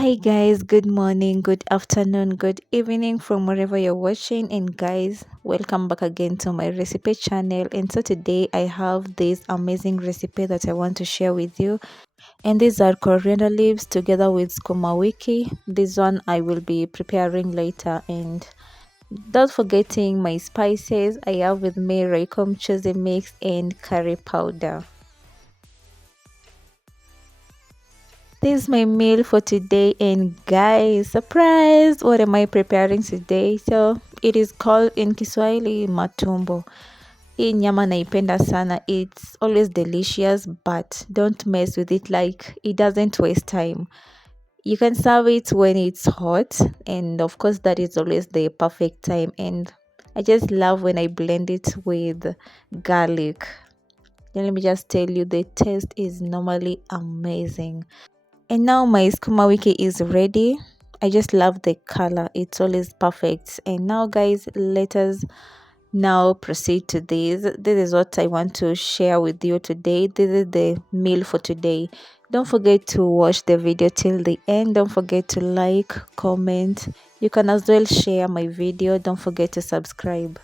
Hi guys, good morning, good afternoon, good evening from wherever you're watching. And guys, welcome back again to my recipe channel. And so today I have this amazing recipe that I want to share with you. And these are coriander leaves together with skuma wiki. This one I will be preparing later. And not forgetting my spices, I have with me Raycom chili mix and curry powder. This is my meal for today, and guys, surprise, what am I preparing today? So it is called in Kiswahili Matumbo. Hii nyama naipenda sana. It's always delicious, but don't mess with it, like it doesn't waste time. You can serve it when it's hot, and of course that is always the perfect time. And I just love when I blend it with garlic. And let me just tell you, the taste is normally amazing. And now my skuma wiki is ready. I just love the color. It's always perfect. And now guys, let us now proceed to this. This is what I want to share with you today. This is the meal for today. Don't forget to watch the video till the end. Don't forget to like, comment. You can as well share my video. Don't forget to subscribe.